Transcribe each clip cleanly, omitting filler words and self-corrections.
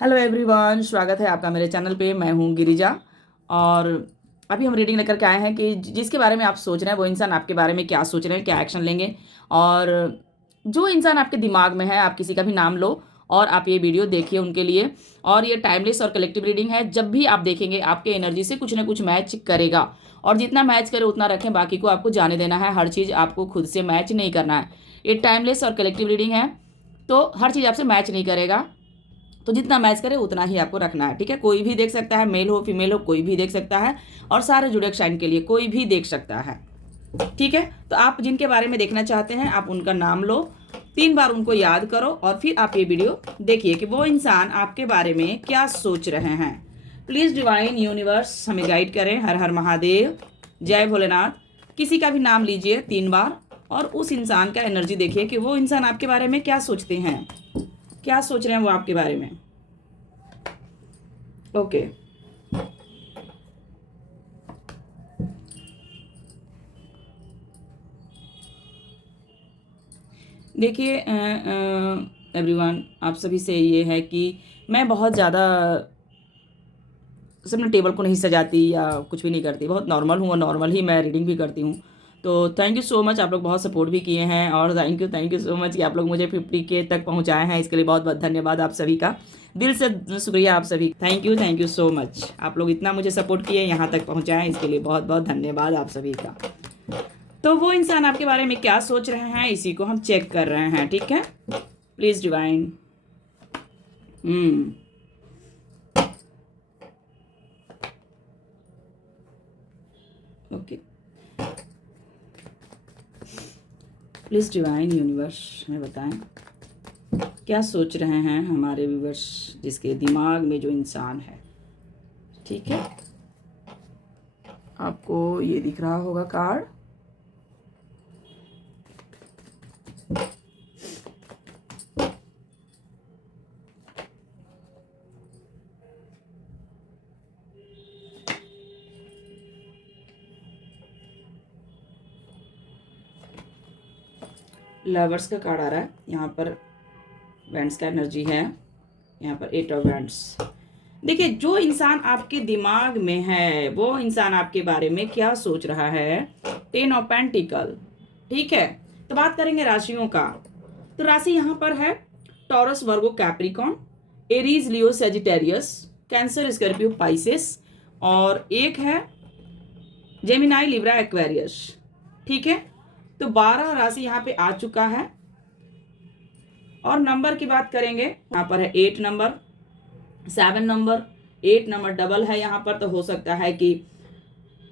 Hello everyone, स्वागत है आपका मेरे चैनल पे। मैं हूँ गिरिजा। और अभी हम रीडिंग लेकर के आए हैं कि जिसके बारे में आप सोच रहे हैं वो इंसान आपके बारे में क्या सोच रहे हैं, क्या एक्शन लेंगे। और जो इंसान आपके दिमाग में है, आप किसी का भी नाम लो और आप ये वीडियो देखिए उनके लिए। और ये टाइमलेस और कलेक्टिव रीडिंग है। जब भी आप देखेंगे आपके एनर्जी से कुछ ना कुछ मैच करेगा, और जितना मैच करे उतना रखें, बाकी को आपको जाने देना है। हर चीज़ आपको खुद से मैच नहीं करना है। ये टाइमलेस और कलेक्टिव रीडिंग है, तो हर चीज़ आपसे मैच नहीं करेगा। तो जितना मैच करे उतना ही आपको रखना है, ठीक है। कोई भी देख सकता है, मेल हो फीमेल हो, कोई भी देख सकता है। और सारे जुड़े साइन के लिए कोई भी देख सकता है, ठीक है। तो आप जिनके बारे में देखना चाहते हैं आप उनका नाम लो, 3 बार उनको याद करो और फिर आप ये वीडियो देखिए कि वो इंसान आपके बारे में क्या सोच रहे हैं। प्लीज़ डिवाइन यूनिवर्स हमें गाइड करें। हर हर महादेव, जय भोलेनाथ। किसी का भी नाम लीजिए 3 बार और उस इंसान का एनर्जी देखिए कि वो इंसान आपके बारे में क्या सोचते हैं, क्या सोच रहे हैं वो आपके बारे में। ओके। देखिए एवरीवन, आप सभी से ये है कि मैं बहुत ज़्यादा सिर्फ मैं टेबल को नहीं सजाती या कुछ भी नहीं करती, बहुत नॉर्मल हूँ और नॉर्मल ही मैं रीडिंग भी करती हूँ। तो थैंक यू सो मच, आप लोग बहुत सपोर्ट भी किए हैं। और थैंक यू सो मच कि आप लोग मुझे 50K तक पहुँचाए हैं। इसके लिए बहुत बहुत धन्यवाद आप सभी का, दिल से शुक्रिया आप सभी। Thank you so much. आप लोग इतना मुझे सपोर्ट किए, यहाँ तक पहुँचाएँ, इसके लिए बहुत बहुत धन्यवाद आप सभी का। तो वो इंसान आपके बारे में क्या सोच रहे हैं इसी को हम चेक कर रहे हैं, ठीक है। Please divine. Okay. Please divine universe हमें बताएं क्या सोच रहे हैं हमारे व्यूवर्स जिसके दिमाग में जो इंसान है, ठीक है। आपको ये दिख रहा होगा कार्ड। लवर्स का कार्ड आ रहा है यहाँ पर। वैंड्स का एनर्जी है यहाँ पर, 8 ऑफ वैंड्स। देखिए, जो इंसान आपके दिमाग में है वो इंसान आपके बारे में क्या सोच रहा है। 10 ऑफ पेंटिकल, ठीक है। तो बात करेंगे राशियों का। तो राशि यहाँ पर है टॉरस, वर्गो, कैप्रिकॉन, एरीज, लियो, सेजिटेरियस, कैंसर, स्कॉर्पियो, पाइसेस। और एक है जेमिनाई, लिब्रा, एक्वेरियस, ठीक है। तो 12 राशि यहाँ पे आ चुका है। और नंबर की बात करेंगे, यहाँ पर है 8 नंबर, 7 नंबर, 8 नंबर डबल है यहाँ पर। तो हो सकता है कि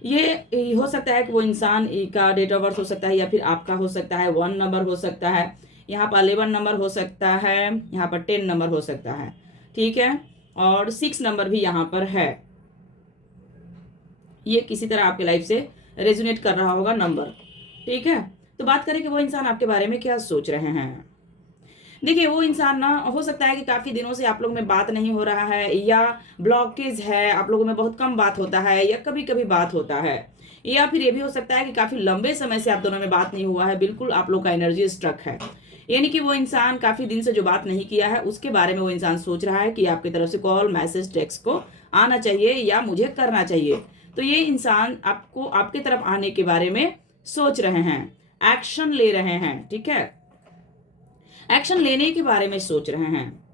ये हो सकता है कि वो इंसान का डेट ऑफ बर्थ हो सकता है, या फिर आपका हो सकता है। 1 नंबर हो सकता है, यहाँ पर 11 नंबर हो सकता है, यहाँ पर 10 नंबर हो सकता है, ठीक है। और 6 नंबर भी यहाँ पर है। ये किसी तरह आपके लाइफ से रेजोनेट कर रहा होगा नंबर, ठीक है। तो बात करें कि वो इंसान आपके बारे में क्या सोच रहे हैं। देखिए, वो इंसान ना हो सकता है कि काफी दिनों से आप लोगों में बात नहीं हो रहा है, या ब्लॉकेज है, आप लोगों में बहुत कम बात होता है, या कभी कभी बात होता है। या फिर ये भी हो सकता है कि काफी लंबे समय से आप दोनों में बात नहीं हुआ है, बिल्कुल आप लोग का एनर्जी स्ट्रक है। यानी कि वो इंसान काफी दिन से जो बात नहीं किया है उसके बारे में वो इंसान सोच रहा है कि आपकी तरफ से कॉल, मैसेज, टेक्स्ट को आना चाहिए या मुझे करना चाहिए। तो ये इंसान आपको आपके तरफ आने के बारे में सोच रहे हैं, एक्शन ले रहे हैं, ठीक है। एक्शन लेने के बारे में सोच रहे हैं।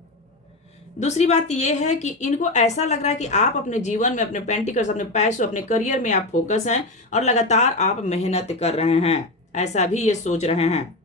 दूसरी बात यह है कि इनको ऐसा लग रहा है कि आप अपने जीवन में, अपने पेंटिकल्स, अपने पैसों, अपने करियर में आप फोकस हैं और लगातार आप मेहनत कर रहे हैं, ऐसा भी ये सोच रहे हैं।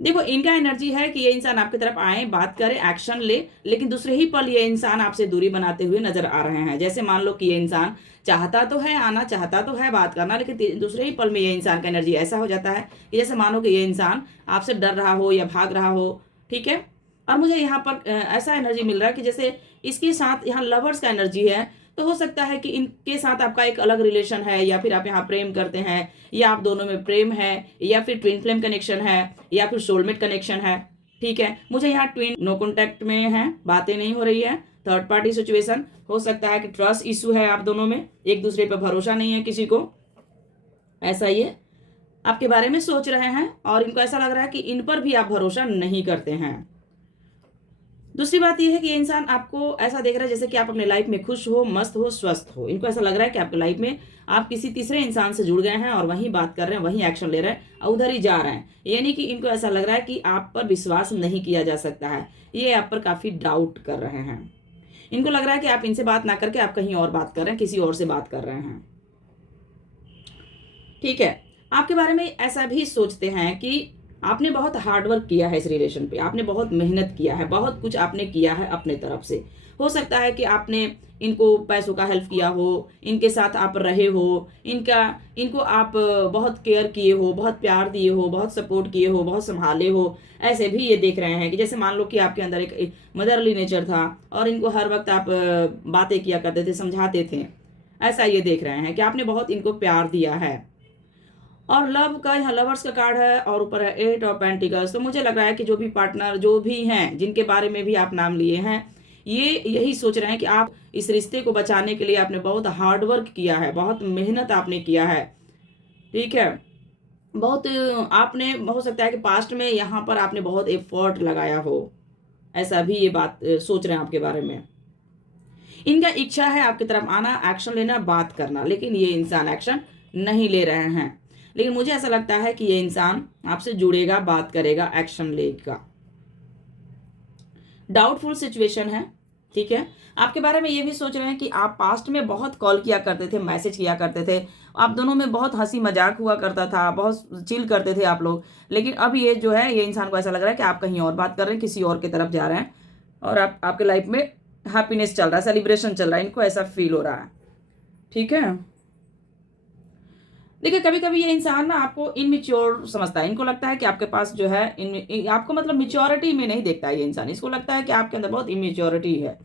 देखो, इनका एनर्जी है कि ये इंसान आपकी तरफ आए, बात करे, एक्शन ले, लेकिन दूसरे ही पल ये इंसान आपसे दूरी बनाते हुए नजर आ रहे हैं। जैसे मान लो कि ये इंसान चाहता तो है आना, चाहता तो है बात करना, लेकिन दूसरे ही पल में ये इंसान का एनर्जी ऐसा हो जाता है कि जैसे मानो कि ये इंसान आपसे डर रहा हो या भाग रहा हो, ठीक है। और मुझे यहाँ पर ऐसा एनर्जी मिल रहा है कि जैसे इसके साथ यहाँ लवर्स का एनर्जी है। तो हो सकता है कि इनके साथ आपका एक अलग रिलेशन है, या फिर आप यहाँ प्रेम करते हैं, या आप दोनों में प्रेम है, या फिर ट्विन फ्लेम कनेक्शन है, या फिर सोलमेट कनेक्शन है, ठीक है। मुझे यहाँ ट्विन नो कॉन्टैक्ट में है, बातें नहीं हो रही है। थर्ड पार्टी सिचुएशन हो सकता है कि ट्रस्ट इशू है आप दोनों में, एक दूसरे पर भरोसा नहीं है किसी को, ऐसा ये आपके बारे में सोच रहे हैं। और इनको ऐसा लग रहा है कि इन पर भी आप भरोसा नहीं करते हैं। दूसरी बात ये है कि ये इंसान आपको ऐसा देख रहा है जैसे कि आप अपने लाइफ में खुश हो, मस्त हो, स्वस्थ हो। इनको ऐसा लग रहा है कि आपकी लाइफ में आप किसी तीसरे इंसान से जुड़ गए हैं और वहीं बात कर रहे हैं, वहीं एक्शन ले रहे हैं और उधर ही जा रहे हैं। यानी कि इनको ऐसा लग रहा है कि आप पर विश्वास नहीं किया जा सकता है। ये आप पर काफ़ी डाउट कर रहे हैं। इनको लग रहा है कि आप इनसे बात ना करके आप कहीं और बात कर रहे हैं, किसी और से बात कर रहे हैं। ठीक है। आपके बारे में ऐसा भी सोचते हैं कि आपने बहुत हार्ड वर्क किया है इस रिलेशन पे, आपने बहुत मेहनत किया है, बहुत कुछ आपने किया है अपने तरफ से। हो सकता है कि आपने इनको पैसों का हेल्प किया हो, इनके साथ आप रहे हो, इनको आप बहुत केयर किए हो, बहुत प्यार दिए हो, बहुत सपोर्ट किए हो, बहुत संभाले हो। ऐसे भी ये देख रहे हैं कि जैसे मान लो कि आपके अंदर एक मदरली नेचर था और इनको हर वक्त आप बातें किया करते थे, समझाते थे। ऐसा ये देख रहे हैं कि आपने बहुत इनको प्यार दिया है। और लव का यहाँ लवर्स का कार्ड है और ऊपर है एट ऑफ पेंटिकल्स। तो मुझे लग रहा है कि जो भी पार्टनर जो भी हैं जिनके बारे में भी आप नाम लिए हैं, ये यही सोच रहे हैं कि आप इस रिश्ते को बचाने के लिए आपने बहुत हार्ड वर्क किया है, बहुत मेहनत आपने किया है। ठीक है। बहुत आपने हो सकता है कि पास्ट में यहाँ पर आपने बहुत एफर्ट लगाया हो। ऐसा भी ये बात सोच रहे हैं आपके बारे में। इनका इच्छा है आपकी तरफ आना, एक्शन लेना, बात करना, लेकिन ये इंसान एक्शन नहीं ले रहे हैं। लेकिन मुझे ऐसा लगता है कि ये इंसान आपसे जुड़ेगा, बात करेगा, एक्शन लेगा। डाउटफुल सिचुएशन है। ठीक है। आपके बारे में ये भी सोच रहे हैं कि आप पास्ट में बहुत कॉल किया करते थे, मैसेज किया करते थे, आप दोनों में बहुत हंसी मजाक हुआ करता था, बहुत चिल करते थे आप लोग। लेकिन अब ये जो है, ये इंसान को ऐसा लग रहा है कि आप कहीं और बात कर रहे हैं, किसी और की तरफ जा रहे हैं और आपके लाइफ में हैप्पीनेस चल रहा है, सेलिब्रेशन चल रहा है, इनको ऐसा फील हो रहा है। ठीक है। देखिए, कभी कभी ये इंसान ना आपको इनमिच्योर समझता है। इनको लगता है कि आपके पास जो है आपको मतलब मिच्योरिटी में नहीं देखता है ये इंसान। इसको लगता है कि आपके अंदर बहुत इमेच्योरिटी है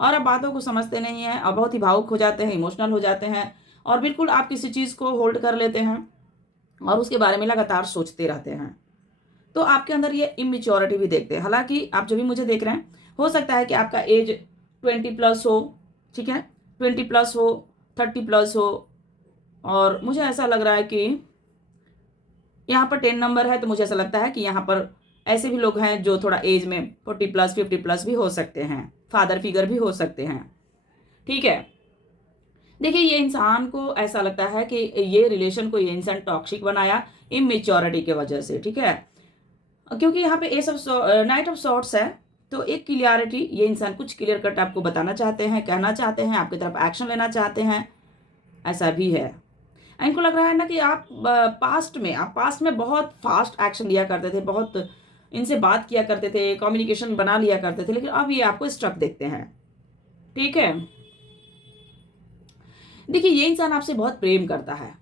और आप बातों को समझते नहीं हैं और बहुत ही भावुक हो जाते हैं, इमोशनल हो जाते हैं और बिल्कुल आप किसी चीज़ को होल्ड कर लेते हैं और उसके बारे में लगातार सोचते रहते हैं। तो आपके अंदर ये इमेच्योरिटी भी देखते हैं। हालांकि आप जो भी मुझे देख रहे हैं, हो सकता है कि आपका एज 20+ हो। ठीक है। 20+ हो, 30+ हो। और मुझे ऐसा लग रहा है कि यहाँ पर 10 नंबर है, तो मुझे ऐसा लगता है कि यहाँ पर ऐसे भी लोग हैं जो थोड़ा एज में 40+, 50+ भी हो सकते हैं, फादर फिगर भी हो सकते हैं। ठीक है। देखिए, ये इंसान को ऐसा लगता है कि ये रिलेशन को ये इंसान टॉक्सिक बनाया इमेच्योरिटी की वजह से। ठीक है। क्योंकि यहाँ पे as of night of sorts है, तो एक क्लियरिटी, ये इंसान कुछ क्लियर कट आपको बताना चाहते हैं, कहना चाहते हैं, आपकी तरफ एक्शन लेना चाहते हैं। ऐसा भी है। इनको लग रहा है ना कि आप पास्ट में बहुत फास्ट एक्शन लिया करते थे, बहुत इनसे बात किया करते थे, कम्युनिकेशन बना लिया करते थे, लेकिन अब ये आपको स्ट्रक देखते हैं। ठीक है। देखिए, ये इंसान आपसे बहुत प्रेम करता है।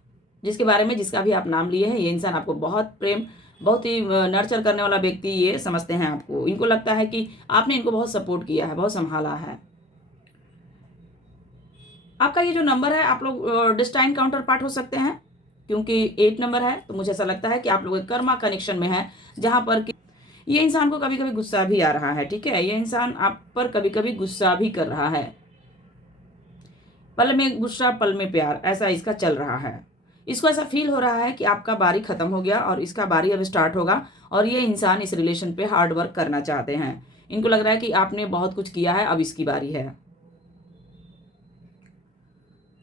जिसके बारे में जिसका भी आप नाम लिए हैं, ये इंसान आपको बहुत प्रेम, बहुत ही नर्चर करने वाला व्यक्ति ये समझते हैं आपको। इनको लगता है कि आपने इनको बहुत सपोर्ट किया है, बहुत संभाला है। आपका ये जो नंबर है, आप लोग डिस्टाइन काउंटर पार्ट हो सकते हैं, क्योंकि 8 नंबर है। तो मुझे ऐसा लगता है कि आप लोग एक कर्मा कनेक्शन में है, जहां पर कि ये इंसान को कभी कभी गुस्सा भी आ रहा है। ठीक है। ये इंसान आप पर कभी कभी गुस्सा भी कर रहा है। पल में गुस्सा, पल में प्यार, ऐसा इसका चल रहा है। इसको ऐसा फील हो रहा है कि आपका बारी खत्म हो गया और इसका बारी अब स्टार्ट होगा और ये इंसान इस रिलेशन पे हार्ड वर्क करना चाहते हैं। इनको लग रहा है कि आपने बहुत कुछ किया है, अब इसकी बारी है।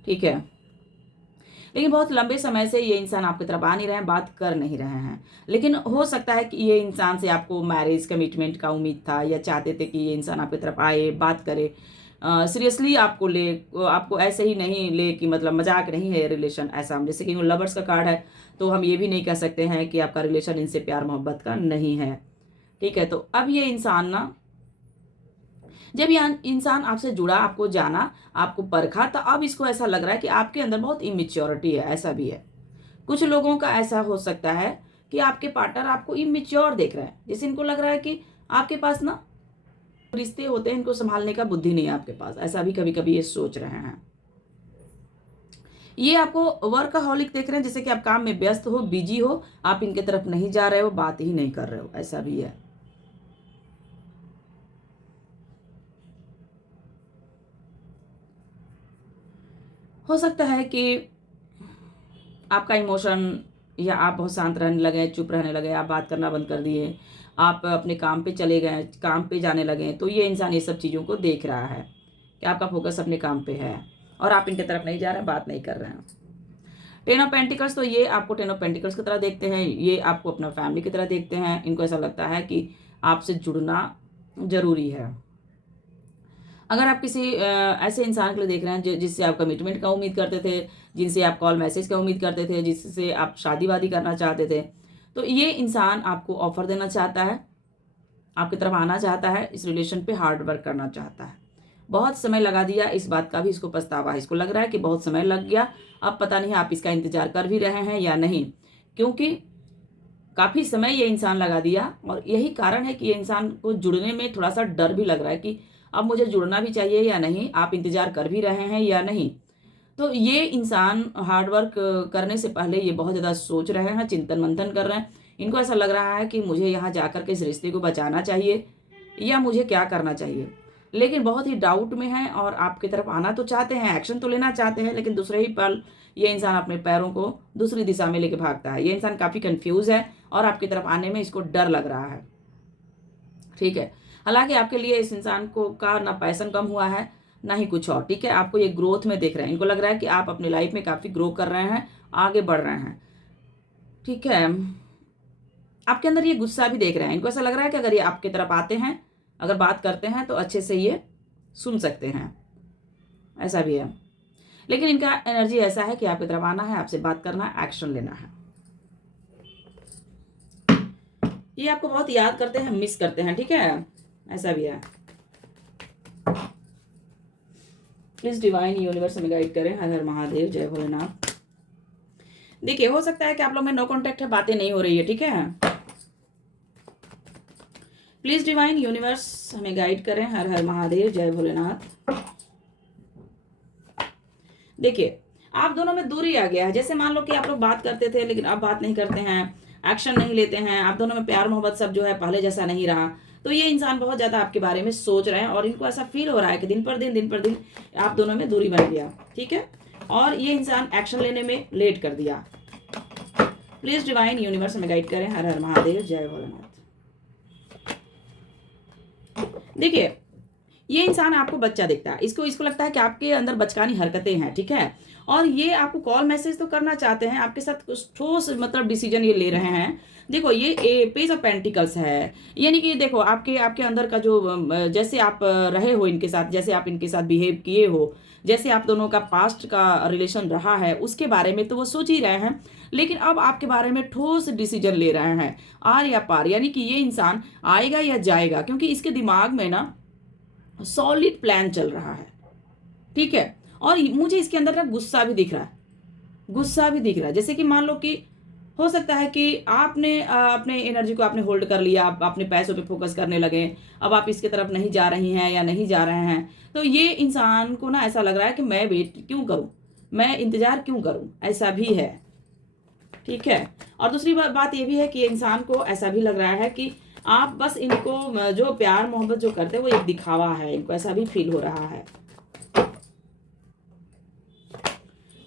ठीक है। लेकिन बहुत लंबे समय से ये इंसान आपकी तरफ आ नहीं रहे हैं, बात कर नहीं रहे हैं। लेकिन हो सकता है कि ये इंसान से आपको मैरिज कमिटमेंट का उम्मीद था, या चाहते थे कि ये इंसान आपकी तरफ आए, बात करे, सीरियसली आपको ले, आपको ऐसे ही नहीं ले कि मतलब मजाक नहीं है ये रिलेशन। ऐसा हम जैसे कि लवर्स का कार्ड है, तो हम ये भी नहीं कह सकते हैं कि आपका रिलेशन इनसे प्यार मोहब्बत का नहीं है। ठीक है। तो अब ये इंसान ना, जब ये इंसान आपसे जुड़ा, आपको जाना, आपको परखा, तो अब इसको ऐसा लग रहा है कि आपके अंदर बहुत इमेच्योरिटी है। ऐसा भी है। कुछ लोगों का ऐसा हो सकता है कि आपके पार्टनर आपको इमेच्योर देख रहे हैं, जैसे इनको लग रहा है कि आपके पास ना रिश्ते होते हैं, इनको संभालने का बुद्धि नहीं है आपके पास। ऐसा भी कभी कभी ये सोच रहे हैं। ये आपको वर्कaholic देख रहे हैं, जैसे कि आप काम में व्यस्त हो, बिजी हो, आप इनके तरफ नहीं जा रहे हो, बात ही नहीं कर रहे हो। ऐसा भी है। हो सकता है कि आपका इमोशन, या आप बहुत शांत रहने लगे, चुप रहने लगे, आप बात करना बंद कर दिए आप अपने काम पे चले गए, काम पे जाने लगे, तो ये इंसान ये सब चीज़ों को देख रहा है कि आपका फोकस अपने काम पे है और आप इनके तरफ नहीं जा रहे हैं, बात नहीं कर रहे हैं। टेन ऑफ पेंटिकल्स, तो ये आपको टेन ऑफ पेंटिकल्स की तरह देखते हैं, ये आपको अपना फैमिली की तरह देखते हैं। इनको ऐसा लगता है कि आपसे जुड़ना जरूरी है। अगर आप किसी ऐसे इंसान के लिए देख रहे हैं जिससे आप कमिटमेंट का उम्मीद करते थे, जिनसे आप कॉल मैसेज का उम्मीद करते थे, जिससे आप शादी वादी करना चाहते थे, तो ये इंसान आपको ऑफर देना चाहता है, आपकी तरफ आना चाहता है, इस रिलेशन पे हार्ड वर्क करना चाहता है। बहुत समय लगा दिया, इस बात का भी इसको पछतावा है, इसको लग रहा है कि बहुत समय लग गया, अब पता नहीं आप इसका इंतजार कर भी रहे हैं या नहीं, क्योंकि काफ़ी समय ये इंसान लगा दिया और यही कारण है कि ये इंसान को जुड़ने में थोड़ा सा डर भी लग रहा है कि अब मुझे जुड़ना भी चाहिए या नहीं, आप इंतजार कर भी रहे हैं या नहीं। तो ये इंसान हार्डवर्क करने से पहले ये बहुत ज़्यादा सोच रहे हैं, चिंतन मंथन कर रहे हैं। इनको ऐसा लग रहा है कि मुझे यहाँ जाकर के इस रिश्ते को बचाना चाहिए या मुझे क्या करना चाहिए, लेकिन बहुत ही डाउट में है और आपकी तरफ आना तो चाहते हैं, एक्शन तो लेना चाहते हैं, लेकिन दूसरे ही पल ये इंसान अपने पैरों को दूसरी दिशा में लेके भागता है। ये इंसान काफ़ी कंफ्यूज है और आपकी तरफ आने में इसको डर लग रहा है। ठीक है, हालांकि आपके लिए इस इंसान को का ना पैसन कम हुआ है ना ही कुछ और। ठीक है, आपको ये ग्रोथ में देख रहे हैं, इनको लग रहा है कि आप अपनी लाइफ में काफ़ी ग्रो कर रहे हैं, आगे बढ़ रहे हैं। ठीक है, आपके अंदर ये गुस्सा भी देख रहे हैं, इनको ऐसा लग रहा है कि अगर ये आपकी तरफ आते हैं, अगर बात करते हैं तो अच्छे से ये सुन सकते हैं, ऐसा भी है। लेकिन इनका एनर्जी ऐसा है कि आपकी तरफ आना है, आपसे बात करना है, एक्शन लेना है। ये आपको बहुत याद करते हैं, मिस करते हैं। ठीक है, ऐसा भी है। प्लीज डिवाइन यूनिवर्स में गाइड करें। हर हर महादेव, जय भोलेनाथ। देखिए, हो सकता है कि आप लोग में नो कांटेक्ट है, बातें नहीं हो रही है। ठीक है, प्लीज डिवाइन यूनिवर्स हमें गाइड करें। हर हर महादेव, जय भोलेनाथ। देखिए, आप दोनों में दूरी आ गया है। जैसे मान लो कि आप लोग बात करते थे लेकिन अब बात नहीं करते हैं, एक्शन नहीं लेते हैं, आप दोनों में प्यार मोहब्बत सब जो है पहले जैसा नहीं रहा। तो ये इंसान बहुत ज्यादा आपके बारे में सोच रहे हैं और इनको ऐसा फील हो रहा है कि दिन पर दिन आप दोनों में दूरी बन गया। ठीक है, और ये इंसान एक्शन लेने में लेट कर दिया। प्लीज डिवाइन यूनिवर्स में गाइड करें। हर हर महादेव, जय भोलेनाथ। देखिए, ये इंसान आपको बच्चा दिखता है, इसको लगता है कि आपके अंदर बचकानी हरकतें हैं। ठीक है, और ये आपको कॉल मैसेज तो करना चाहते हैं, आपके साथ कुछ ठोस मतलब डिसीजन ये ले रहे हैं। देखो, ये पेज ऑफ पेंटिकल्स है, यानी कि देखो आपके अंदर का जो जैसे आप रहे हो इनके साथ, जैसे आप इनके साथ बिहेव किए हो, जैसे आप दोनों का पास्ट का रिलेशन रहा है, उसके बारे में तो वो सोच ही रहे हैं, लेकिन अब आपके बारे में ठोस डिसीजन ले रहे हैं, आर या पार। यानी कि ये इंसान आएगा या जाएगा, क्योंकि इसके दिमाग में ना सॉलिड प्लान चल रहा है। ठीक है, और मुझे इसके अंदर ना गुस्सा भी दिख रहा है, गुस्सा भी दिख रहा है। जैसे कि मान लो कि हो सकता है कि आपने अपने एनर्जी को आपने होल्ड कर लिया, आप अपने पैसों पे फोकस करने लगे, अब आप इसके तरफ नहीं जा रही हैं या नहीं जा रहे हैं, तो ये इंसान को ना ऐसा लग रहा है कि मैं वेट क्यों करूं, मैं इंतजार क्यों करूं, ऐसा भी है। ठीक है, और दूसरी बात ये भी है कि इंसान को ऐसा भी लग रहा है कि आप बस इनको जो प्यार मोहब्बत जो करते हैं वो एक दिखावा है, इनको ऐसा भी फील हो रहा है।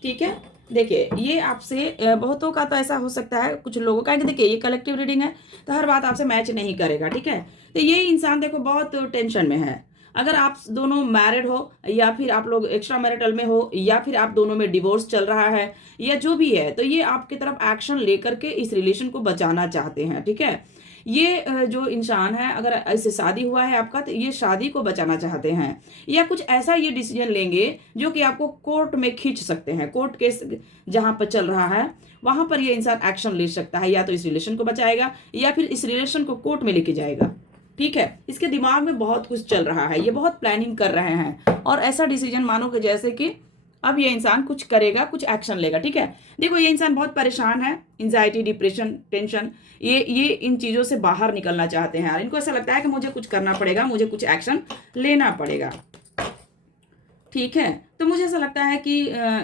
ठीक है, देखिए, ये आपसे बहुतों का तो ऐसा हो सकता है, कुछ लोगों का, कि देखिए ये कलेक्टिव रीडिंग है तो हर बात आपसे मैच नहीं करेगा। ठीक है, तो ये इंसान देखो बहुत टेंशन में है। अगर आप दोनों मैरिड हो या फिर आप लोग एक्स्ट्रा मैरिटल में हो या फिर आप दोनों में डिवोर्स चल रहा है या जो भी है, तो ये आपकी तरफ एक्शन लेकर के इस रिलेशन को बचाना चाहते हैं। ठीक है, ये जो इंसान है, अगर इससे शादी हुआ है आपका, तो ये शादी को बचाना चाहते हैं या कुछ ऐसा ये डिसीजन लेंगे जो कि आपको कोर्ट में खींच सकते हैं। कोर्ट केस जहां पर चल रहा है वहां पर ये इंसान एक्शन ले सकता है, या तो इस रिलेशन को बचाएगा या फिर इस रिलेशन को कोर्ट में लेके जाएगा। ठीक है, इसके दिमाग में बहुत कुछ चल रहा है, ये बहुत प्लानिंग कर रहे हैं और ऐसा डिसीजन मानो कि जैसे कि अब ये इंसान कुछ करेगा, कुछ एक्शन लेगा। ठीक है, देखो ये इंसान बहुत परेशान है, एंजाइटी, डिप्रेशन, टेंशन, ये इन चीज़ों से बाहर निकलना चाहते हैं और इनको ऐसा लगता है कि मुझे कुछ करना पड़ेगा, मुझे कुछ एक्शन लेना पड़ेगा। ठीक है, तो मुझे ऐसा लगता है कि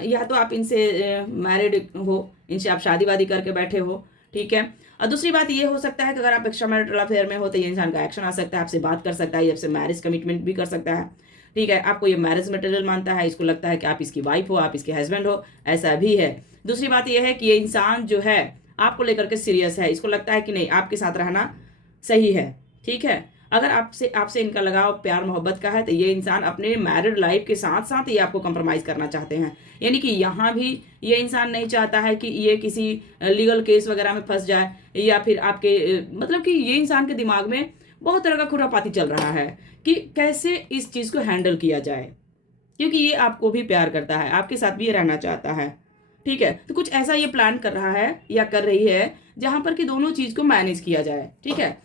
या तो आप इनसे मैरिड हो, इनसे आप शादी वादी करके बैठे हो। ठीक है, और दूसरी बात ये हो सकता है कि अगर आप एक्स्ट्रा मैरिटल अफेयर में हो तो ये इंसान का एक्शन आ सकता है, आपसे बात कर सकता है, आपसे मैरिज कमिटमेंट भी कर सकता है। ठीक है, आपको ये मैरिज मटेरियल मानता है, इसको लगता है कि आप इसकी वाइफ हो, आप इसके हस्बैंड हो, ऐसा भी है। दूसरी बात यह है कि ये इंसान जो है आपको लेकर के सीरियस है, इसको लगता है कि नहीं, आपके साथ रहना सही है। ठीक है, अगर आपसे आपसे इनका लगाव प्यार मोहब्बत का है तो ये इंसान अपने मैरिड लाइफ के साथ साथ ये आपको कंप्रोमाइज करना चाहते हैं। यानी कि यहाँ भी ये इंसान नहीं चाहता है कि ये किसी लीगल केस वगैरह में फंस जाए, या फिर आपके मतलब कि ये इंसान के दिमाग में बहुत तरह का खुरापाती चल रहा है कि कैसे इस चीज़ को हैंडल किया जाए, क्योंकि ये आपको भी प्यार करता है, आपके साथ भी ये रहना चाहता है। ठीक है, तो कुछ ऐसा ये प्लान कर रहा है या कर रही है जहां पर कि दोनों चीज को मैनेज किया जाए। ठीक है,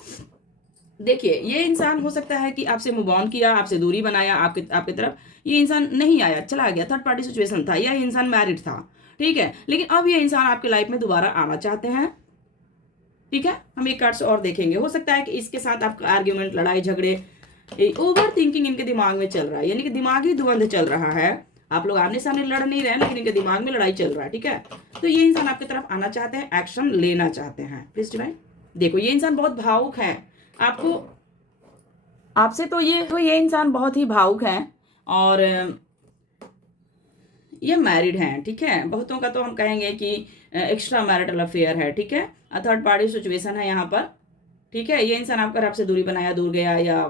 देखिए ये इंसान हो सकता है कि आपसे मूव ऑन किया, आपसे दूरी बनाया, आपके आपकी तरफ ये इंसान नहीं आया, चला गया, थर्ड पार्टी सिचुएशन था, या ये इंसान मैरिड था। ठीक है, लेकिन अब ये इंसान आपके लाइफ में दोबारा आना चाहते हैं। ठीक है, हम एक कार्ड्स और देखेंगे। हो सकता है कि इसके साथ आपका आर्ग्यूमेंट, लड़ाई झगड़े, ओवर थिंकिंग इनके दिमाग में चल रहा है, यानी कि दिमागी द्वंद्व चल रहा है। आप लोग आमने सामने लड़ नहीं रहे हैं, लेकिन इनके दिमाग में लड़ाई चल रहा है। ठीक है, तो ये इंसान आपकी तरफ आना चाहते हैं, एक्शन लेना चाहते हैं। प्लीज डिवाइन, देखो ये इंसान बहुत भावुक है आपको, आपसे तो ये इंसान बहुत ही भावुक है, और ये मैरिड हैं। ठीक है, बहुतों का तो हम कहेंगे कि एक्स्ट्रा मैरिटल अफेयर है। ठीक है, थर्ड पार्टी सिचुएशन है यहाँ पर। ठीक है, ये इंसान आपका आपसे दूरी बनाया, दूर गया या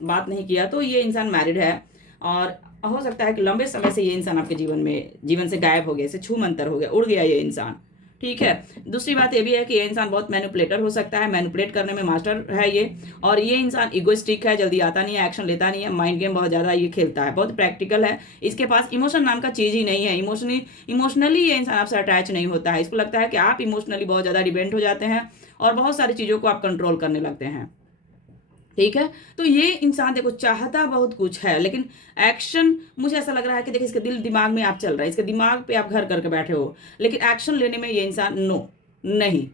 बात नहीं किया, तो ये इंसान मैरिड है, और हो सकता है कि लंबे समय से ये इंसान आपके जीवन से गायब हो गया, इसे छू मंतर हो गया, उड़ गया ये इंसान। ठीक है, दूसरी बात ये भी है कि ये इंसान बहुत मैनिपुलेटर हो सकता है, मैनिपुलेट करने में मास्टर है ये, और ये इंसान इगोइस्टिक है, जल्दी आता नहीं है, एक्शन लेता नहीं है, माइंड गेम बहुत ज़्यादा ये खेलता है, बहुत प्रैक्टिकल है, इसके पास इमोशन नाम का चीज़ ही नहीं है। इमोशनली ये इंसान आपसे अटैच नहीं होता है, इसको लगता है कि आप इमोशनली बहुत ज़्यादा डिपेंड हो जाते हैं और बहुत सारी चीज़ों को आप कंट्रोल करने लगते हैं। ठीक है, तो ये इंसान देखो चाहता बहुत कुछ है, लेकिन एक्शन मुझे ऐसा लग रहा है कि देखिए इसके दिमाग में आप चल रहा है, इसके दिमाग पे आप घर करके बैठे हो, लेकिन एक्शन लेने में ये इंसान नहीं,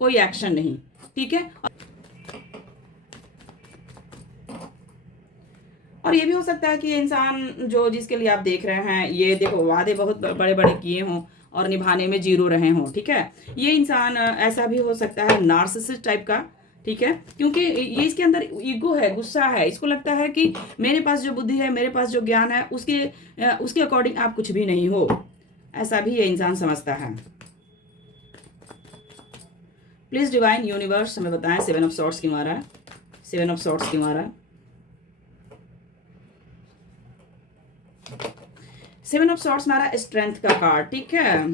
कोई एक्शन नहीं। ठीक है, और ये भी हो सकता है कि ये इंसान जो जिसके लिए आप देख रहे हैं, ये देखो वादे बहुत बड़े बड़े किए हों और निभाने में जीरो रहे हों। ठीक है, ये इंसान ऐसा भी हो सकता है नार्सिसिस्ट टाइप का। ठीक है, क्योंकि ये इसके अंदर ईगो है, गुस्सा है, इसको लगता है कि मेरे पास जो बुद्धि है, मेरे पास जो ज्ञान है, उसके अकॉर्डिंग आप कुछ भी नहीं हो, ऐसा भी ये इंसान समझता है। प्लीज डिवाइन यूनिवर्स हमें बताएं 7 ऑफ सॉर्ट्स क्यों आ रहा है, 7 ऑफ सॉर्ट्स क्यों आ रहा है, 7 ऑफ सॉर्ट्स में आ रहा है स्ट्रेंथ का कार्ड। ठीक है,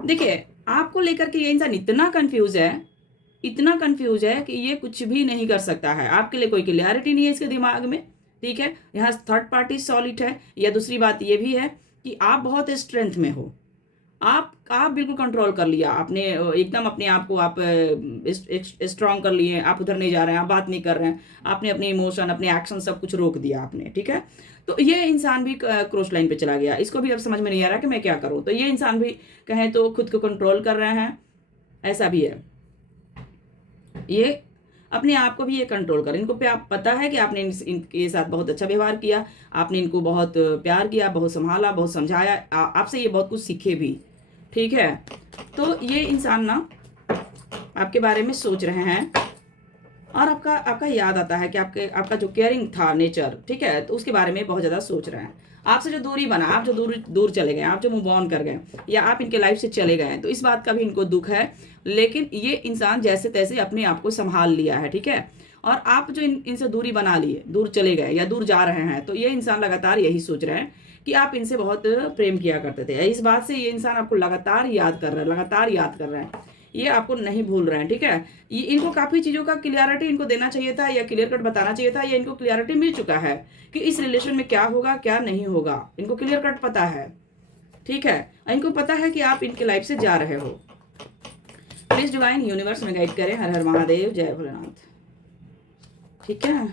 देखिए आपको लेकर के ये इंसान इतना कंफ्यूज है कि ये कुछ भी नहीं कर सकता है, आपके लिए कोई क्लियरिटी नहीं है इसके दिमाग में। ठीक है, यहाँ थर्ड पार्टी सॉलिड है, या दूसरी बात ये भी है कि आप बहुत स्ट्रेंथ में हो, आप बिल्कुल कंट्रोल कर लिया आपने, एकदम अपने आप को आप स्ट्रांग कर लिए, आप उधर नहीं जा रहे हैं, आप बात नहीं कर रहे हैं, आपने अपने इमोशन, अपने एक्शन सब कुछ रोक दिया आपने। ठीक है, तो ये इंसान भी क्रॉस लाइन पे चला गया, इसको भी अब समझ में नहीं आ रहा कि मैं क्या करूं, तो ये इंसान भी कहें तो खुद को कंट्रोल कर रहे हैं, ऐसा भी है, ये अपने आप को भी ये कंट्रोल कर, इनको पता है कि आपने इनके साथ बहुत अच्छा व्यवहार किया, आपने इनको बहुत प्यार किया, बहुत संभाला, बहुत समझाया, आपसे ये बहुत कुछ सीखे भी। ठीक है, तो ये इंसान ना आपके बारे में सोच रहे हैं, और आपका याद आता है कि आपका जो केयरिंग था नेचर, ठीक है, तो उसके बारे में बहुत ज़्यादा सोच रहे हैं। आपसे जो दूरी बना, आप जो दूर चले गए, आप जो मूव ऑन कर गए, या आप इनके लाइफ से चले गए, तो इस बात का भी इनको दुख है, लेकिन ये इंसान जैसे तैसे अपने आप को संभाल लिया है। ठीक है, और आप जो इनसे दूरी बना लिए, दूर चले गए या दूर जा रहे हैं, तो ये इंसान लगातार यही सोच रहे हैं कि आप इनसे बहुत प्रेम किया करते थे। इस बात से ये इंसान आपको लगातार याद कर रहा है, ये आपको नहीं भूल रहे हैं। ठीक है, ये इनको काफ़ी चीज़ों का क्लियरिटी इनको देना चाहिए था, या क्लियर कट बताना चाहिए था, या इनको क्लियरिटी मिल चुका है कि इस रिलेशन में क्या होगा क्या नहीं होगा, इनको क्लियर कट पता है। ठीक है, इनको पता है कि आप इनके लाइफ से जा रहे हो। प्लीज डिवाइन यूनिवर्स में गाइड करें। हर हर महादेव, जय भोलेनाथ। ठीक है,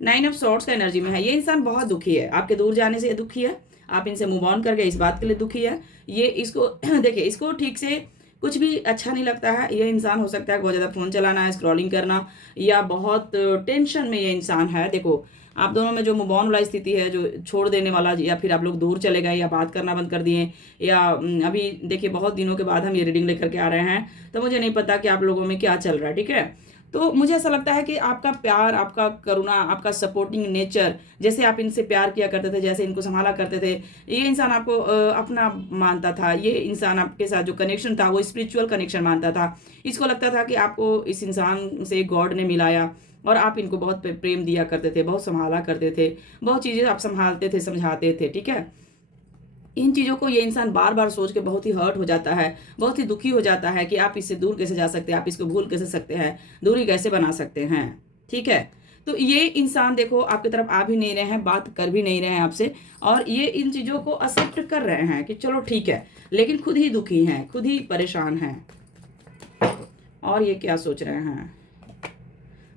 9 ऑफ सॉर्ट्स का एनर्जी में है, ये इंसान बहुत दुखी है, आपके दूर जाने से दुखी है, आप इनसे मूव ऑन कर गए इस बात के लिए दुखी है। ये इसको देखिए, इसको ठीक से कुछ भी अच्छा नहीं लगता है। ये इंसान हो सकता है बहुत ज़्यादा फ़ोन चलाना है, स्क्रॉलिंग करना, या बहुत टेंशन में ये इंसान है। देखो आप दोनों में जो मूव ऑन वाली स्थिति है, जो छोड़ देने वाला, या फिर आप लोग दूर चले गए, या बात करना बंद कर दिए, या अभी देखिए बहुत दिनों के बाद हम ये रीडिंग लेकर के आ रहे हैं, तो मुझे नहीं पता कि आप लोगों में क्या चल रहा है। ठीक है, तो मुझे ऐसा लगता है कि आपका प्यार, आपका करुणा, आपका सपोर्टिंग नेचर, जैसे आप इनसे प्यार किया करते थे, जैसे इनको संभाला करते थे, ये इंसान आपको अपना मानता था। ये इंसान आपके साथ जो कनेक्शन था वो स्पिरिचुअल कनेक्शन मानता था। इसको लगता था कि आपको इस इंसान से गॉड ने मिलाया, और आप इनको बहुत प्रेम दिया करते थे, बहुत संभाला करते थे, बहुत चीज़ें आप संभालते थे, समझाते थे, ठीक है। इन चीज़ों को ये इंसान बार बार सोच के बहुत ही हर्ट हो जाता है, बहुत ही दुखी हो जाता है कि आप इससे दूर कैसे जा सकते हैं, आप इसको भूल कैसे सकते हैं, दूरी कैसे बना सकते हैं, ठीक है। तो ये इंसान देखो आपकी तरफ आ भी नहीं रहे हैं, बात कर भी नहीं रहे हैं आपसे, और ये इन चीज़ों को एक्सेप्ट कर रहे हैं कि चलो ठीक है, लेकिन खुद ही दुखी हैं, खुद ही परेशान हैं। और ये क्या सोच रहे हैं,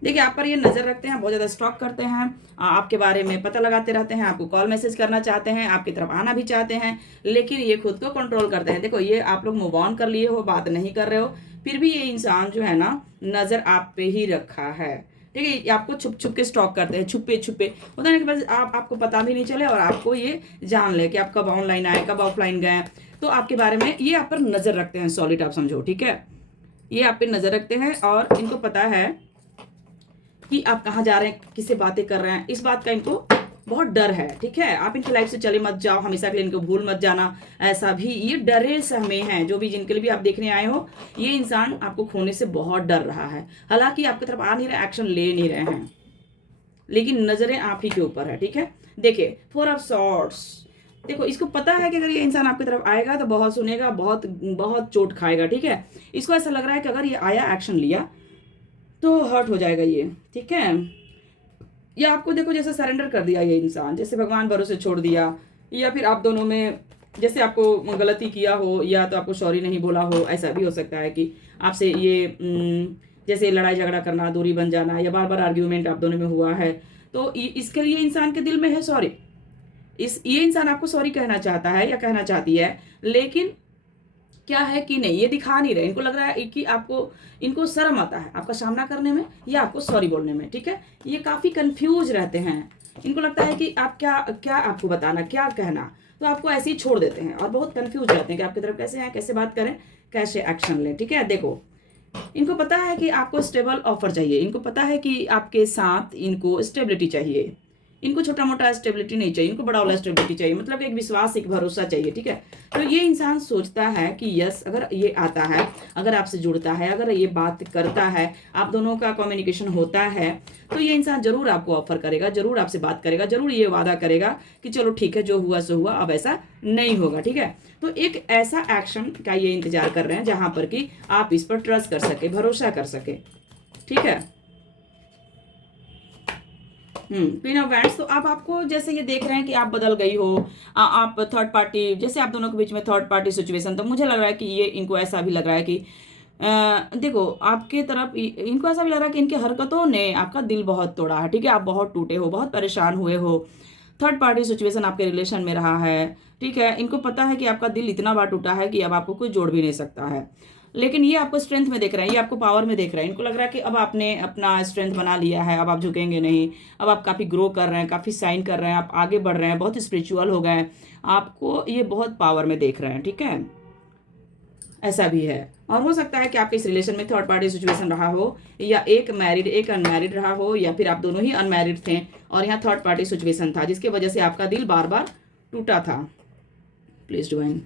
देखिए आप पर ये नज़र रखते हैं, बहुत ज़्यादा स्टॉक करते हैं, आपके बारे में पता लगाते रहते हैं, आपको कॉल मैसेज करना चाहते हैं, आपकी तरफ आना भी चाहते हैं, लेकिन ये खुद को कंट्रोल करते हैं। देखो ये आप लोग मूव ऑन कर लिए हो, बात नहीं कर रहे हो, फिर भी ये इंसान जो है ना नज़र आप पे ही रखा है, ठीक है। आपको छुप छुप के स्टॉक करते हैं, छुपे छुपे होता है कि बस आपको पता भी नहीं चले और आपको ये जान ले कि आप कब ऑनलाइन आए, कब ऑफलाइन गए। तो आपके बारे में ये आप पर नज़र रखते हैं, सॉलिड आप समझो, ठीक है। ये आप पे नज़र रखते हैं और इनको पता है कि आप कहाँ जा रहे हैं, किससे बातें कर रहे हैं, इस बात का इनको बहुत डर है, ठीक है। आप इनकी लाइफ से चले मत जाओ, हमेशा के लिए इनको भूल मत जाना, ऐसा भी ये डरे सहमे हैं। जो भी जिनके लिए भी आप देखने आए हो, ये इंसान आपको खोने से बहुत डर रहा है। हालांकि आपकी तरफ आ नहीं रहे, एक्शन ले नहीं रहे हैं, लेकिन नजरें आप ही के ऊपर है, ठीक है। देखिए 4 ऑफ सॉर्ड्स, देखो इसको पता है कि अगर ये इंसान आपकी तरफ आएगा तो बहुत सुनेगा, बहुत बहुत चोट खाएगा, ठीक है। इसको ऐसा लग रहा है कि अगर ये आया, एक्शन लिया, तो हर्ट हो जाएगा ये, ठीक है। या आपको देखो जैसे सरेंडर कर दिया ये इंसान, जैसे भगवान भरोसे छोड़ दिया, या फिर आप दोनों में जैसे आपको गलती किया हो, या तो आपको सॉरी नहीं बोला हो। ऐसा भी हो सकता है कि आपसे ये जैसे लड़ाई झगड़ा करना, दूरी बन जाना, या बार बार आर्ग्यूमेंट आप दोनों में हुआ है, तो इसके लिए इंसान के दिल में है सॉरी। ये इंसान आपको सॉरी कहना चाहता है या कहना चाहती है, लेकिन क्या है कि नहीं ये दिखा नहीं रहे। इनको लग रहा है कि आपको, इनको शर्म आता है आपका सामना करने में या आपको सॉरी बोलने में, ठीक है। ये काफ़ी कंफ्यूज रहते हैं, इनको लगता है कि आप क्या क्या आपको बताना, क्या कहना, तो आपको ऐसे ही छोड़ देते हैं और बहुत कंफ्यूज रहते हैं कि आपकी तरफ कैसे हैं, कैसे बात करें, कैसे एक्शन लें, ठीक है। देखो इनको पता है कि आपको स्टेबल ऑफर चाहिए, इनको पता है कि आपके साथ इनको स्टेबिलिटी चाहिए, इनको छोटा मोटा स्टेबिलिटी नहीं चाहिए, इनको बड़ा वाला स्टेबिलिटी चाहिए, मतलब एक विश्वास, एक भरोसा चाहिए, ठीक है। तो ये इंसान सोचता है कि यस, अगर ये आता है, अगर आपसे जुड़ता है, अगर ये बात करता है, आप दोनों का कम्युनिकेशन होता है, तो ये इंसान जरूर आपको ऑफर करेगा, जरूर आपसे बात करेगा, जरूर ये वादा करेगा कि चलो ठीक है, जो हुआ सो हुआ, अब ऐसा नहीं होगा, ठीक है। तो एक ऐसा एक्शन का ये इंतजार कर रहे हैं जहां पर कि आप इस पर ट्रस्ट कर सके, भरोसा कर सके, ठीक है। क्वीन ऑफ वैंड्स, तो अब आपको जैसे ये देख रहे हैं कि आप बदल गई हो, आप थर्ड पार्टी, जैसे आप दोनों के बीच में थर्ड पार्टी सिचुएशन, तो मुझे लग रहा है कि ये इनको ऐसा भी लग रहा है कि देखो आपके तरफ इनको ऐसा भी लग रहा है कि इनकी हरकतों ने आपका दिल बहुत तोड़ा है, ठीक है। आप बहुत टूटे हो, बहुत परेशान हुए हो, थर्ड पार्टी सिचुएशन आपके रिलेशन में रहा है, ठीक है। इनको पता है कि आपका दिल इतना बार टूटा है कि अब आपको कोई जोड़ भी नहीं सकता है, लेकिन ये आपको स्ट्रेंथ में देख रहे हैं, ये आपको पावर में देख रहे हैं। इनको लग रहा है कि अब आपने अपना स्ट्रेंथ बना लिया है, अब आप झुकेंगे नहीं, अब आप काफ़ी ग्रो कर रहे हैं, काफ़ी साइन कर रहे हैं, आप आगे बढ़ रहे हैं, बहुत स्पिरिचुअल हो गए हैं, आपको ये बहुत पावर में देख रहे हैं, ठीक है। ऐसा भी है, और हो सकता है कि आपके इस रिलेशन में थर्ड पार्टी सिचुएशन रहा हो, या एक मैरिड एक अनमैरिड रहा हो, या फिर आप दोनों ही अनमैरिड थे और यहाँ थर्ड पार्टी सिचुएशन था जिसकी वजह से आपका दिल बार बार टूटा था। प्लीज डिवाइन,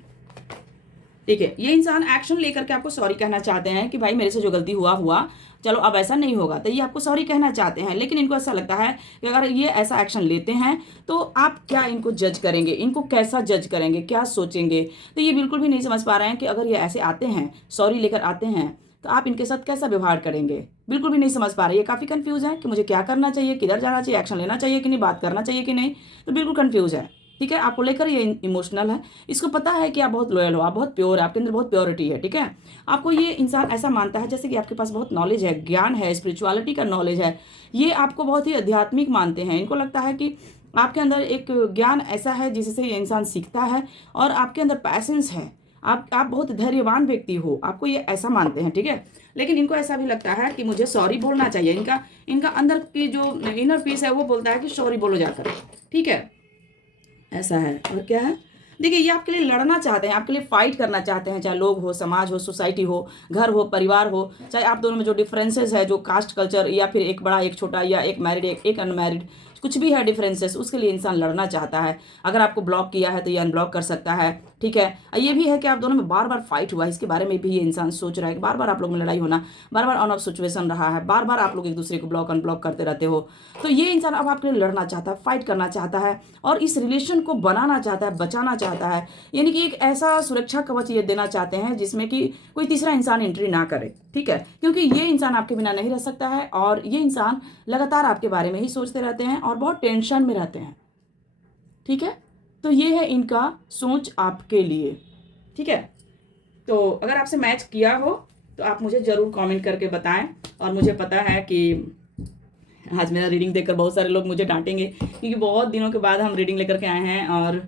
ठीक है। ये इंसान एक्शन लेकर के आपको सॉरी कहना चाहते हैं कि भाई मेरे से जो गलती हुआ, चलो अब ऐसा नहीं होगा, तो ये आपको सॉरी कहना चाहते हैं, लेकिन इनको ऐसा लगता है कि अगर ये ऐसा एक्शन लेते हैं तो आप क्या इनको जज करेंगे, इनको कैसा जज करेंगे, क्या सोचेंगे। तो ये बिल्कुल भी नहीं समझ पा रहे हैं कि अगर ये ऐसे आते हैं, सॉरी लेकर आते हैं, तो आप इनके साथ कैसा व्यवहार करेंगे, बिल्कुल भी नहीं समझ पा रहे। ये काफ़ी कंफ्यूज है कि मुझे क्या करना चाहिए, किधर जाना चाहिए, एक्शन लेना चाहिए कि नहीं, बात करना चाहिए कि नहीं, तो बिल्कुल कंफ्यूज है, ठीक है। आपको लेकर ये इमोशनल है, इसको पता है कि आप बहुत लॉयल हो, आप बहुत प्योर है, आपके अंदर बहुत प्योरिटी है, ठीक है। आपको ये इंसान ऐसा मानता है जैसे कि आपके पास बहुत नॉलेज है, ज्ञान है, स्पिरिचुअलिटी का नॉलेज है, ये आपको बहुत ही आध्यात्मिक मानते हैं। इनको लगता है कि आपके अंदर एक ज्ञान ऐसा है जिससे ये इंसान सीखता है, और आपके अंदर पैसेंस है, आप बहुत धैर्यवान व्यक्ति हो, आपको ये ऐसा मानते हैं, ठीक है। लेकिन इनको ऐसा भी लगता है कि मुझे सॉरी बोलना चाहिए, इनका अंदर की जो इनर पीस है वो बोलता है कि सॉरी बोलो जाकर, ठीक है। ऐसा है, और क्या है, देखिए ये आपके लिए लड़ना चाहते हैं, आपके लिए फाइट करना चाहते हैं, चाहे लोग हो, समाज हो, सोसाइटी हो, घर हो, परिवार हो, चाहे आप दोनों में जो डिफरेंसेस है, जो कास्ट कल्चर या फिर एक बड़ा एक छोटा या एक मैरिड एक अनमैरिड, कुछ भी है डिफरेंसेस, उसके लिए इंसान लड़ना चाहता है। अगर आपको ब्लॉक किया है तो ये अनब्लॉक कर सकता है, ठीक है। ये भी है कि आप दोनों में बार बार फाइट हुआ है, इसके बारे में भी ये इंसान सोच रहा है कि बार बार आप लोग में लड़ाई होना, बार बार ऑन ऑफ सिचुएशन रहा है, बार बार आप लोग एक दूसरे को ब्लॉक अनब्लॉक करते रहते हो। तो ये इंसान अब आपके लिए लड़ना चाहता है, फाइट करना चाहता है और इस रिलेशन को बनाना चाहता है, बचाना चाहता है। यानी कि एक ऐसा सुरक्षा कवच ये देना चाहते हैं जिसमें कि कोई तीसरा इंसान एंट्री ना करे, ठीक है। क्योंकि ये इंसान आपके बिना नहीं रह सकता है और ये इंसान लगातार आपके बारे में ही सोचते रहते हैं और बहुत टेंशन में रहते हैं, ठीक है। तो ये है इनका सोच आपके लिए, ठीक है। तो अगर आपसे मैच किया हो तो आप मुझे ज़रूर कमेंट करके बताएं। और मुझे पता है कि आज मेरा रीडिंग देखकर बहुत सारे लोग मुझे डांटेंगे, क्योंकि बहुत दिनों के बाद हम रीडिंग लेकर के आए हैं और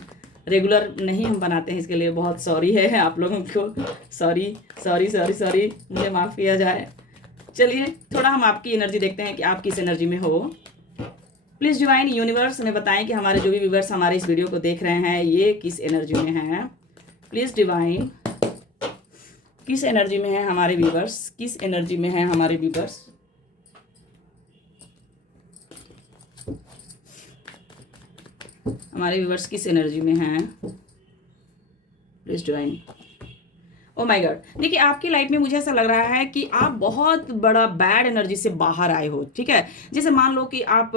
रेगुलर नहीं हम बनाते हैं, इसके लिए बहुत सॉरी है आप लोगों को। सॉरी सॉरी सॉरी सॉरी, मुझे माफ़ किया जाए। चलिए थोड़ा हम आपकी एनर्जी देखते हैं कि आप किस एनर्जी में हो। प्लीज़ डिवाइन यूनिवर्स हमें बताएं कि हमारे जो भी व्यूवर्स हमारे इस वीडियो को देख रहे हैं ये किस एनर्जी में हैं। प्लीज़ डिवाइन किस एनर्जी में है हमारे व्यूवर्स, किस एनर्जी में है हमारे व्यूवर्स। हमारे व्यूवर्स किस एनर्जी में हैं, please divine. Oh my God, देखिए आपकी लाइफ में मुझे ऐसा लग रहा है कि आप बहुत बड़ा बैड एनर्जी से बाहर आए हो, ठीक है। जैसे मान लो कि आप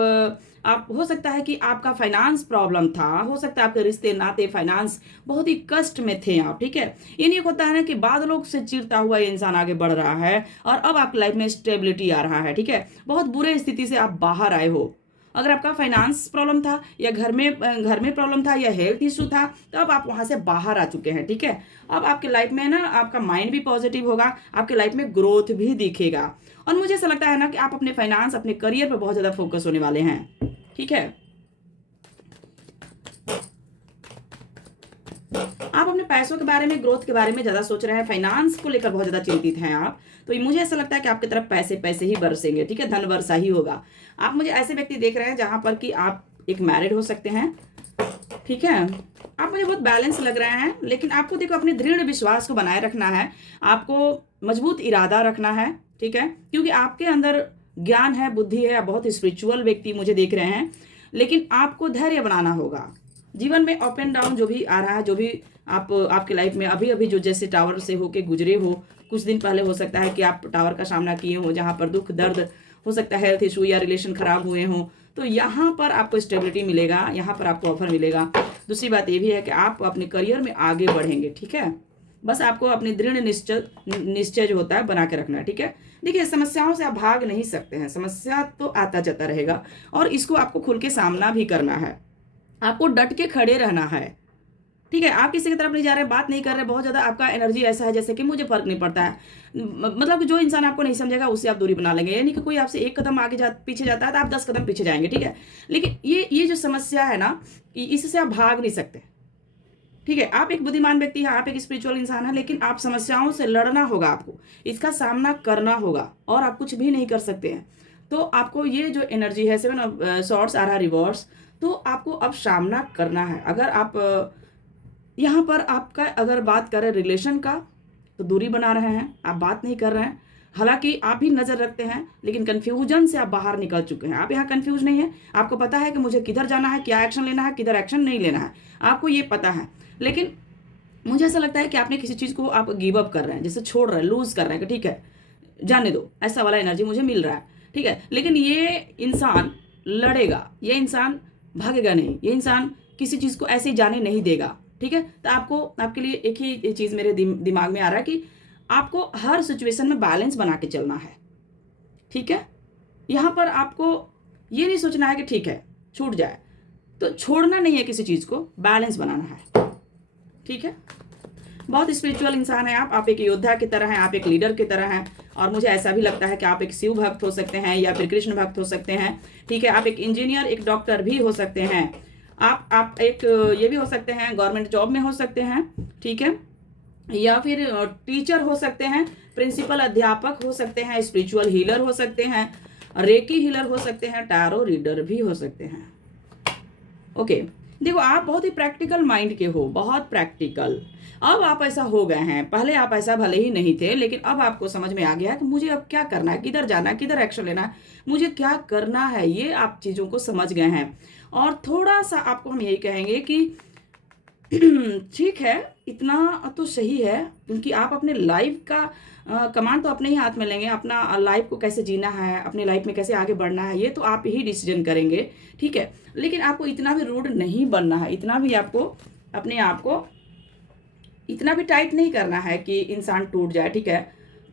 हो सकता है कि आपका फाइनेंस प्रॉब्लम था, हो सकता है आपके रिश्ते नाते फाइनेंस बहुत ही कष्ट में थे आप, ठीक है। ये नहीं होता है ना कि बादलों से चिरता हुआ ये इंसान आगे बढ़ रहा है और अब आपकी लाइफ में स्टेबिलिटी आ रहा है, ठीक है। बहुत बुरे स्थिति से आप बाहर आए हो। अगर आपका फाइनेंस प्रॉब्लम था या घर में प्रॉब्लम था या हेल्थ इशू था तो अब आप वहां से बाहर आ चुके हैं, ठीक है। अब आपके लाइफ में ना आपका माइंड भी पॉजिटिव होगा, आपके लाइफ में ग्रोथ भी दिखेगा। और मुझे ऐसा लगता है ना कि आप अपने फाइनेंस अपने करियर पर बहुत ज़्यादा फोकस होने वाले हैं, ठीक है। आप अपने पैसों के बारे में, ग्रोथ के बारे में ज़्यादा सोच रहे हैं, फाइनेंस को लेकर बहुत ज़्यादा चिंतित हैं आप। तो मुझे ऐसा लगता है कि आपकी तरफ पैसे पैसे ही बरसेंगे, ठीक है, धन वर्षा ही होगा। आप मुझे ऐसे व्यक्ति देख रहे हैं जहां पर कि आप एक मैरिड हो सकते हैं, ठीक है। आप मुझे बहुत बैलेंस लग रहे हैं, लेकिन आपको देखो अपने दृढ़ विश्वास को बनाए रखना है, आपको मजबूत इरादा रखना है, ठीक है। क्योंकि आपके अंदर ज्ञान है, बुद्धि है, बहुत स्पिरिचुअल व्यक्ति मुझे देख रहे हैं, लेकिन आपको धैर्य बनाना होगा। जीवन में अप एंड डाउन जो भी आ रहा है, जो भी आपके लाइफ में अभी अभी जो जैसे टावर से होके गुजरे हो, कुछ दिन पहले हो सकता है कि आप टावर का सामना किए हो जहाँ पर दुख दर्द हो सकता है, हेल्थ इशू या रिलेशन खराब हुए हों, तो यहाँ पर आपको स्टेबिलिटी मिलेगा, यहाँ पर आपको ऑफर मिलेगा। दूसरी बात ये भी है कि आप अपने करियर में आगे बढ़ेंगे, ठीक है। बस आपको अपनी दृढ़ निश्चय जो होता है बना के रखना है, ठीक है। देखिए समस्याओं से आप भाग नहीं सकते हैं, समस्या तो आता जाता रहेगा और इसको आपको खुल के सामना भी करना है, आपको डट के खड़े रहना है, ठीक है। आप किसी की तरफ नहीं जा रहे, बात नहीं कर रहे, बहुत ज़्यादा आपका एनर्जी ऐसा है जैसे कि मुझे फर्क नहीं पड़ता है, मतलब कि जो इंसान आपको नहीं समझेगा उससे आप दूरी बना लेंगे। यानी कि कोई आपसे एक कदम आगे पीछे जाता है तो आप 10 कदम पीछे जाएंगे, ठीक है। लेकिन ये जो समस्या है ना, इससे आप भाग नहीं सकते, ठीक है। आप एक बुद्धिमान व्यक्ति हैं, आप एक स्पिरिचुअल इंसान हैं, लेकिन आप समस्याओं से लड़ना होगा, आपको इसका सामना करना होगा और आप कुछ भी नहीं कर सकते हैं। तो आपको ये जो एनर्जी है 7 ऑफ सॉर्ड्स आ रहा रिवर्स, तो आपको अब सामना करना है। अगर आप यहाँ पर आपका अगर बात करें रिलेशन का, तो दूरी बना रहे हैं, आप बात नहीं कर रहे हैं, हालांकि आप भी नज़र रखते हैं, लेकिन कन्फ्यूजन से आप बाहर निकल चुके हैं। आप यहाँ कन्फ्यूज नहीं है, आपको पता है कि मुझे किधर जाना है, क्या एक्शन लेना है, किधर एक्शन नहीं लेना है, आपको ये पता है। लेकिन मुझे ऐसा लगता है कि आपने किसी चीज़ को आप गिव अप कर रहे हैं, जैसे छोड़ रहे हैं, लूज कर रहे हैं कि ठीक है जाने दो, ऐसा वाला एनर्जी मुझे मिल रहा है, ठीक है। लेकिन ये इंसान लड़ेगा, ये इंसान भागेगा नहीं, ये इंसान किसी चीज़ को ऐसे जाने नहीं देगा, ठीक है। तो आपको आपके लिए एक ही चीज़ मेरे दिमाग में आ रहा है कि आपको हर सिचुएशन में बैलेंस बना के चलना है, ठीक है। यहाँ पर आपको ये नहीं सोचना है कि ठीक है छूट जाए, तो छोड़ना नहीं है किसी चीज़ को, बैलेंस बनाना है, ठीक है। बहुत स्पिरिचुअल इंसान है आप एक योद्धा की तरह हैं, आप एक लीडर की तरह हैं, और मुझे ऐसा भी लगता है कि आप एक शिव भक्त हो सकते हैं या फिर कृष्ण भक्त हो सकते हैं, ठीक है। आप एक इंजीनियर, एक डॉक्टर भी हो सकते हैं, आप एक ये भी हो सकते हैं, गवर्नमेंट जॉब में हो सकते हैं, ठीक है, या फिर टीचर हो सकते हैं, प्रिंसिपल अध्यापक हो सकते हैं, स्पिरिचुअल हीलर हो सकते हैं, रेकी हीलर हो सकते हैं, टैरो रीडर भी हो सकते हैं, ओके। देखो आप बहुत ही प्रैक्टिकल माइंड के हो, बहुत प्रैक्टिकल। अब आप ऐसा हो गए हैं, पहले आप ऐसा भले ही नहीं थे, लेकिन अब आपको समझ में आ गया है कि मुझे अब क्या करना है, किधर जाना है, किधर एक्शन लेना है, मुझे क्या करना है, ये आप चीज़ों को समझ गए हैं। और थोड़ा सा आपको हम यही कहेंगे कि ठीक है, इतना तो सही है, क्योंकि आप अपने लाइफ का कमांड तो अपने ही हाथ में लेंगे। अपना लाइफ को कैसे जीना है, अपने लाइफ में कैसे आगे बढ़ना है, ये तो आप ही डिसीजन करेंगे, ठीक है। लेकिन आपको इतना भी रूड नहीं बनना है, इतना भी आपको अपने आप को इतना भी टाइट नहीं करना है कि इंसान टूट जाए, ठीक है।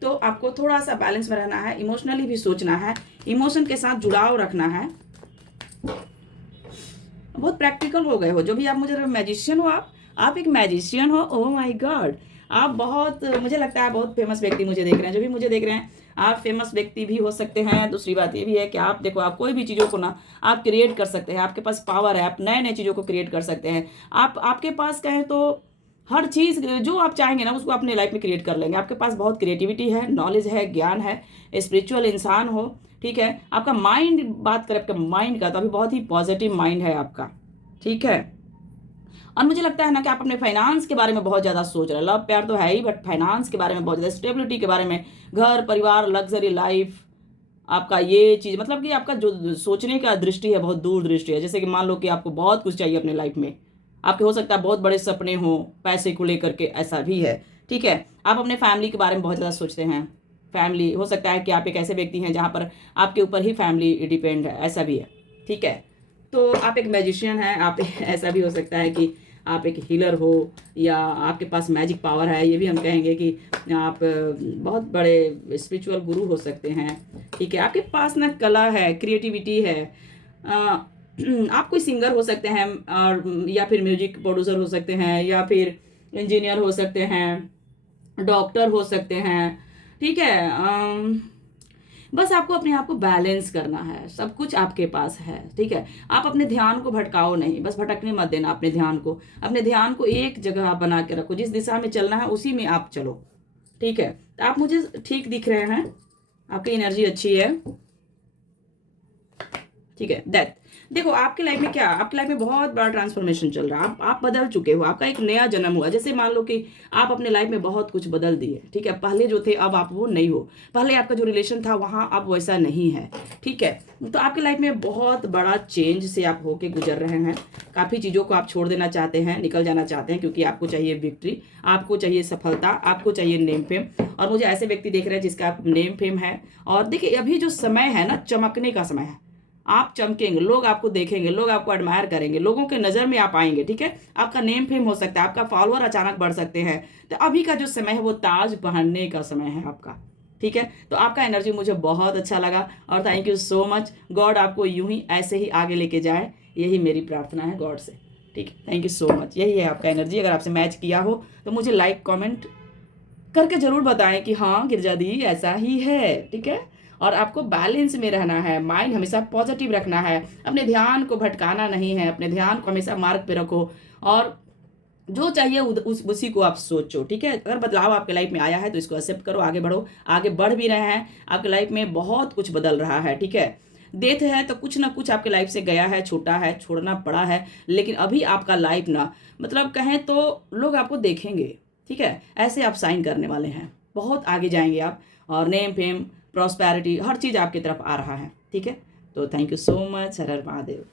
तो आपको थोड़ा सा बैलेंस में रहना है, इमोशनली भी सोचना है, इमोशन के साथ जुड़ाव रखना है। बहुत प्रैक्टिकल हो गए हो, जो भी आप मुझे मैजिशियन हो, आप एक मैजिशियन हो। ओह माय गॉड, आप बहुत, मुझे लगता है बहुत फेमस व्यक्ति मुझे देख रहे हैं, जो भी मुझे देख रहे हैं आप फेमस व्यक्ति भी हो सकते हैं। दूसरी बात ये भी है कि आप देखो, आप कोई भी चीज़ों को ना आप क्रिएट कर सकते हैं, आपके पास पावर है, आप नए नए चीज़ों को क्रिएट कर सकते हैं। आप आपके पास कहें तो हर चीज़ जो आप चाहेंगे ना उसको अपने लाइफ में क्रिएट कर लेंगे। आपके पास बहुत क्रिएटिविटी है, नॉलेज है, ज्ञान है, स्पिरिचुअल इंसान हो, ठीक है। आपका माइंड, बात करें आपके माइंड का, तो अभी बहुत ही पॉजिटिव माइंड है आपका, ठीक है। और मुझे लगता है ना कि आप अपने फाइनेंस के बारे में बहुत ज़्यादा सोच रहे हैं। लव प्यार तो है ही, बट फाइनेंस के बारे में बहुत ज़्यादा, स्टेबिलिटी के बारे में, घर परिवार, लग्जरी लाइफ, आपका ये चीज़, मतलब कि आपका जो सोचने का दृष्टि है बहुत दूर दृष्टि है। जैसे कि मान लो कि आपको बहुत कुछ चाहिए अपने लाइफ में, आपके हो सकता है बहुत बड़े सपने हो पैसे को लेकर के, ऐसा भी है, ठीक है। आप अपने फैमिली के बारे में बहुत ज़्यादा सोचते हैं। फैमिली, हो सकता है कि आप एक ऐसे व्यक्ति हैं जहाँ पर आपके ऊपर ही फैमिली डिपेंड है, ऐसा भी है, ठीक है। तो आप एक मैजिशियन हैं, आप ऐसा भी हो सकता है कि आप एक हीलर हो, या आपके पास मैजिक पावर है, ये भी हम कहेंगे कि आप बहुत बड़े स्पिरिचुअल गुरु हो सकते हैं, ठीक है। आपके पास ना कला है, क्रिएटिविटी है, आप कोई सिंगर हो सकते हैं, और या फिर म्यूजिक प्रोड्यूसर हो सकते हैं, या फिर इंजीनियर हो सकते हैं, डॉक्टर हो सकते हैं, ठीक है। बस आपको अपने आप को बैलेंस करना है, सब कुछ आपके पास है, ठीक है। आप अपने ध्यान को भटकाओ नहीं, बस भटकने मत देना अपने ध्यान को एक जगह आप बना के रखो, जिस दिशा में चलना है उसी में आप चलो, ठीक है। तो आप मुझे ठीक दिख रहे हैं, आपकी एनर्जी अच्छी है, ठीक है। दैट, देखो आपके लाइफ में क्या, आपके लाइफ में बहुत बड़ा ट्रांसफॉर्मेशन चल रहा है, आप बदल चुके हो, आपका एक नया जन्म हुआ। जैसे मान लो कि आप अपने लाइफ में बहुत कुछ बदल दिए, ठीक है। पहले जो थे अब आप वो नहीं हो, पहले आपका जो रिलेशन था वहाँ अब वैसा नहीं है, ठीक है। तो आपके लाइफ में बहुत बड़ा चेंज से आप होके गुजर रहे हैं। काफ़ी चीज़ों को आप छोड़ देना चाहते हैं, निकल जाना चाहते हैं, क्योंकि आपको चाहिए विक्ट्री, आपको चाहिए सफलता, आपको चाहिए नेम फेम। और मुझे ऐसे व्यक्ति देख रहे हैं जिसका नेम फेम है। और देखिए अभी जो समय है ना, चमकने का समय है, आप चमकेंगे, लोग आपको देखेंगे, लोग आपको एडमायर करेंगे, लोगों के नज़र में आप आएंगे, ठीक है। आपका नेम फेम हो सकता है, आपका फॉलोअर अचानक बढ़ सकते हैं। तो अभी का जो समय है वो ताज पहनने का समय है आपका, ठीक है। तो आपका एनर्जी मुझे बहुत अच्छा लगा, और thank you so much. God आपको यूं ही ऐसे ही आगे लेके जाए, यही मेरी प्रार्थना है गॉड से, ठीक है। थैंक यू सो मच, यही है आपका एनर्जी। अगर आपसे मैच किया हो तो मुझे लाइक कमेंट करके ज़रूर बताएं कि हाँ गिरजा दी ऐसा ही है, ठीक है। और आपको बैलेंस में रहना है, माइंड हमेशा पॉजिटिव रखना है, अपने ध्यान को भटकाना नहीं है, अपने ध्यान को हमेशा मार्ग पे रखो, और जो चाहिए उसी को आप सोचो, ठीक है। अगर बदलाव आपके लाइफ में आया है तो इसको एक्सेप्ट करो, आगे बढ़ो, आगे बढ़ भी रहे हैं। आपके लाइफ में बहुत कुछ बदल रहा है, ठीक है। डेथ है तो कुछ ना कुछ आपके लाइफ से गया है, छूटा है, छोड़ना पड़ा है, लेकिन अभी आपका लाइफ ना, मतलब कहें तो लोग आपको देखेंगे, ठीक है। ऐसे आप साइन करने वाले हैं, बहुत आगे जाएंगे आप, और नेम फेम, प्रॉस्पेरिटी, हर चीज़ आपकी तरफ आ रहा है, ठीक है। तो thank you so much. Her her Mahadev.